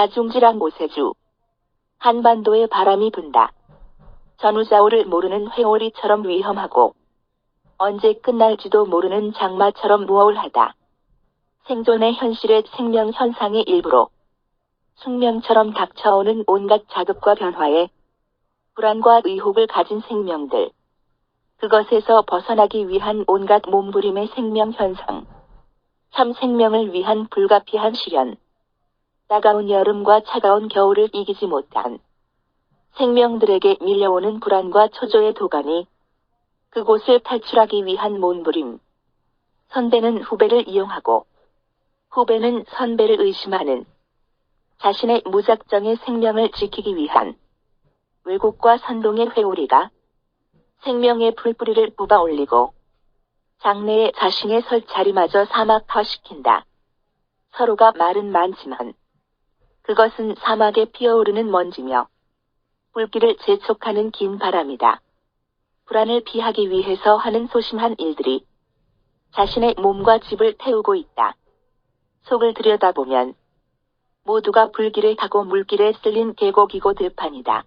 자중질환 모세주. 한반도에 바람이 분다. 전우좌우를 모르는 회오리처럼 위험하고 언제 끝날지도 모르는 장마처럼 무어울하다. 생존의 현실의 생명 현상의 일부로 숙명처럼 닥쳐오는 온갖 자극과 변화에 불안과 의혹을 가진 생명들. 그것에서 벗어나기 위한 온갖 몸부림의 생명 현상. 참 생명을 위한 불가피한 시련. 따가운 여름과 차가운 겨울을 이기지 못한 생명들에게 밀려오는 불안과 초조의 도가니. 그곳을 탈출하기 위한 몸부림. 선배는 후배를 이용하고 후배는 선배를 의심하는 자신의 무작정의 생명을 지키기 위한 왜곡과 선동의 회오리가 생명의 불뿌리를 뽑아 올리고 장래에 자신의 설 자리마저 사막화시킨다. 서로가 말은 많지만 그것은 사막에 피어오르는 먼지며 불길을 재촉하는 긴 바람이다. 불안을 피하기 위해서 하는 소심한 일들이 자신의 몸과 집을 태우고 있다. 속을 들여다보면 모두가 불길에 타고 물길에 쓸린 계곡이고 들판이다.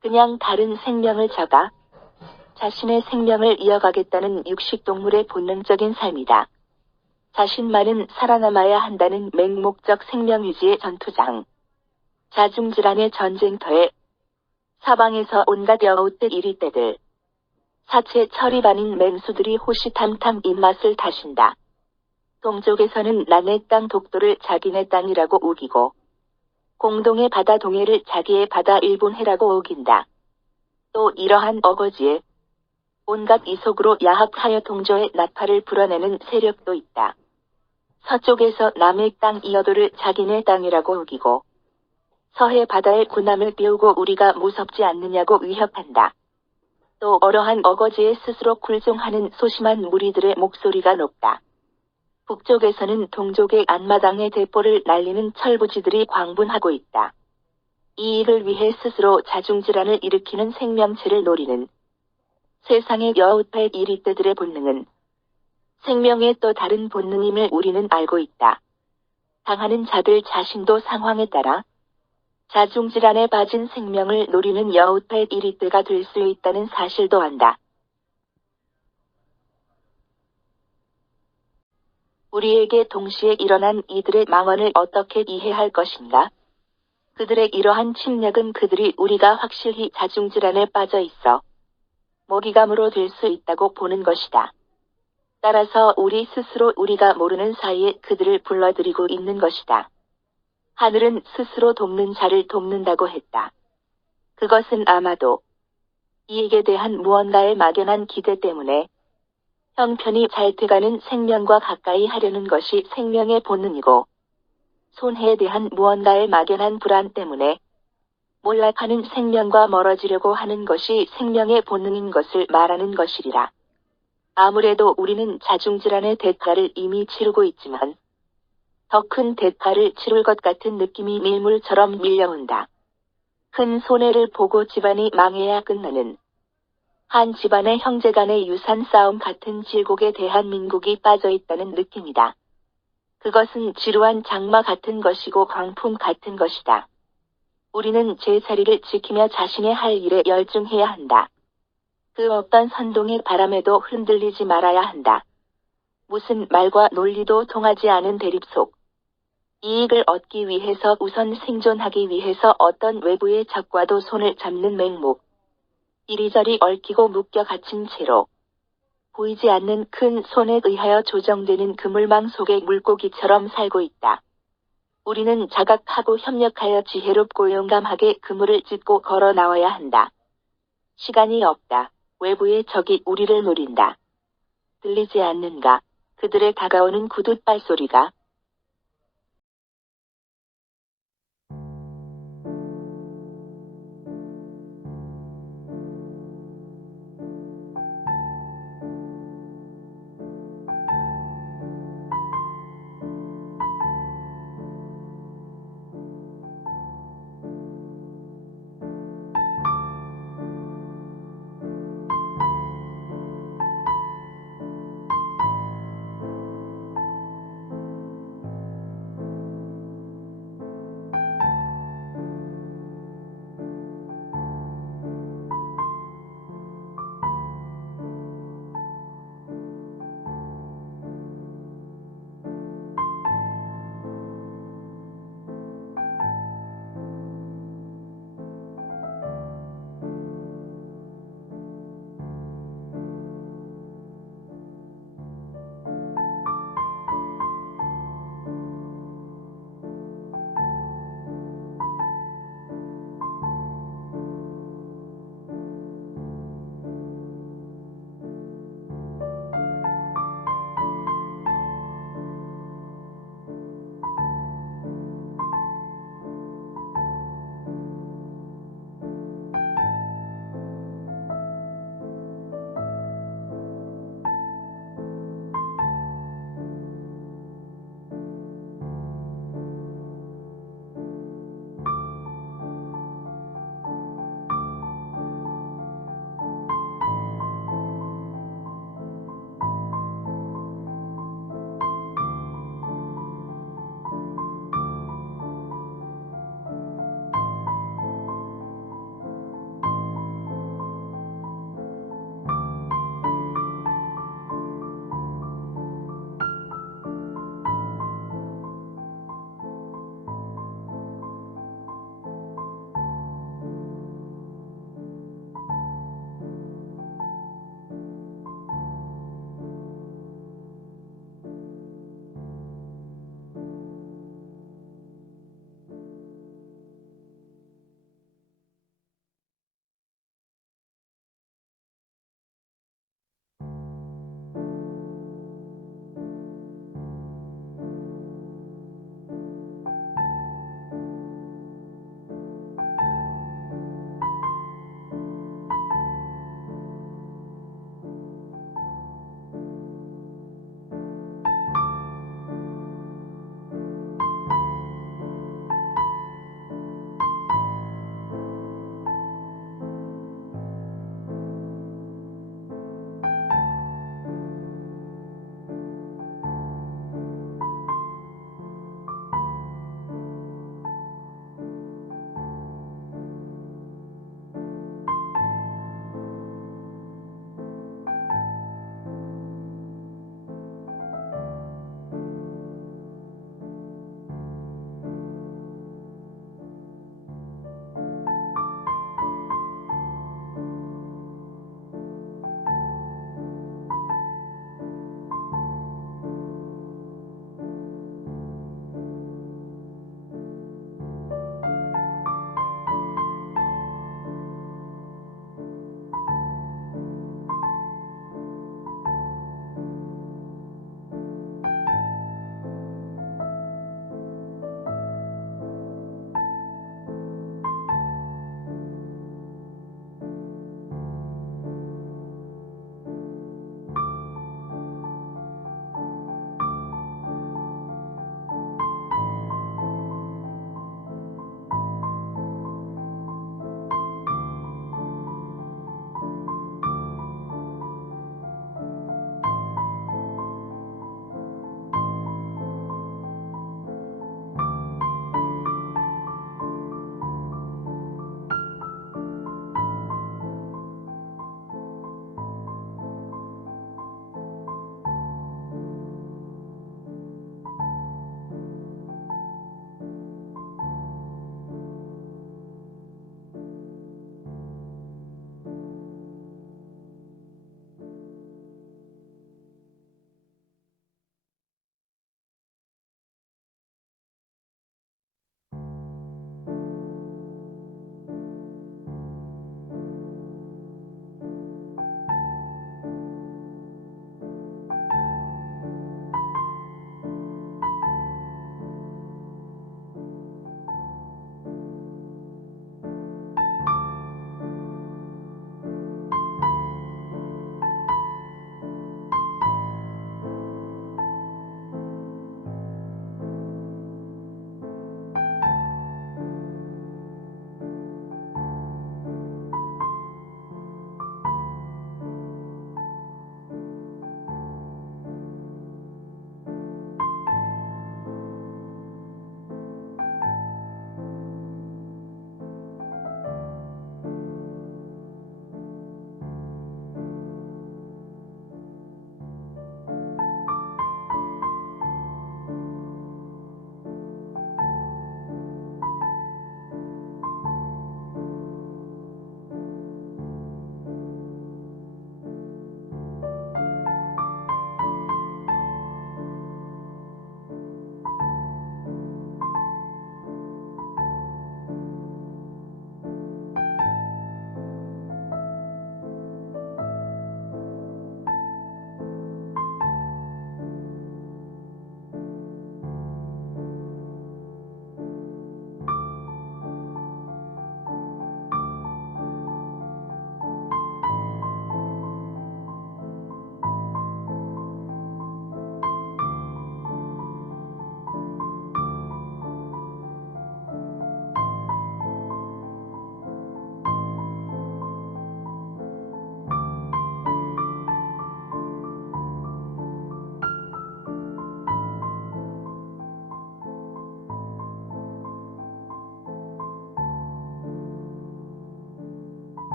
그냥 다른 생명을 잡아 자신의 생명을 이어가겠다는 육식동물의 본능적인 삶이다. 자신만은 살아남아야 한다는 맹목적 생명유지의 전투장. 자중질환의 전쟁터에 사방에서 온갖 여우떼 이리떼들, 사체 철입 아닌 맹수들이 호시탐탐 입맛을 다신다. 동쪽에서는 남의 땅 독도를 자기네 땅이라고 우기고 공동의 바다 동해를 자기의 바다 일본해라고 우긴다. 또 이러한 어거지에 온갖 이속으로 야합하여 동조의 나팔을 불어내는 세력도 있다. 서쪽에서 남의 땅 이어도를 자기네 땅이라고 우기고 서해 바다에 군함을 띄우고 우리가 무섭지 않느냐고 위협한다. 또 어러한 어거지에 스스로 굴종하는 소심한 무리들의 목소리가 높다. 북쪽에서는 동족의 앞마당에 대포를 날리는 철부지들이 광분하고 있다. 이익을 위해 스스로 자중질환을 일으키는 생명체를 노리는 세상의 여우패 이리떼들의 본능은 생명의 또 다른 본능임을 우리는 알고 있다. 당하는 자들 자신도 상황에 따라 자중질환에 빠진 생명을 노리는 여우패 이리떼가 될 수 있다는 사실도 안다. 우리에게 동시에 일어난 이들의 망언을 어떻게 이해할 것인가? 그들의 이러한 침략은 그들이 우리가 확실히 자중질환에 빠져 있어 먹이감으로 될 수 있다고 보는 것이다. 따라서 우리 스스로 우리가 모르는 사이에 그들을 불러들이고 있는 것이다. 하늘은 스스로 돕는 자를 돕는다고 했다. 그것은 아마도 이익에 대한 무언가의 막연한 기대 때문에 형편이 잘 돼가는 생명과 가까이 하려는 것이 생명의 본능이고 손해에 대한 무언가의 막연한 불안 때문에 몰락하는 생명과 멀어지려고 하는 것이 생명의 본능인 것을 말하는 것이리라. 아무래도 우리는 자중질환의 대가를 이미 치르고 있지만 더 큰 대가를 치를 것 같은 느낌이 밀물처럼 밀려온다. 큰 손해를 보고 집안이 망해야 끝나는 한 집안의 형제간의 유산 싸움 같은 질곡에 대한민국이 빠져있다는 느낌이다. 그것은 지루한 장마 같은 것이고 광풍 같은 것이다. 우리는 제자리를 지키며 자신의 할 일에 열중해야 한다. 그 어떤 선동의 바람에도 흔들리지 말아야 한다. 무슨 말과 논리도 통하지 않은 대립 속 이익을 얻기 위해서 우선 생존하기 위해서 어떤 외부의 적과도 손을 잡는 맹목. 이리저리 얽히고 묶여 갇힌 채로 보이지 않는 큰 손에 의하여 조정되는 그물망 속의 물고기처럼 살고 있다. 우리는 자각하고 협력하여 지혜롭고 용감하게 그물을 찢고 걸어 나와야 한다. 시간이 없다. 외부의 적이 우리를 노린다. 들리지 않는가? 그들의 다가오는 구둣발 소리가.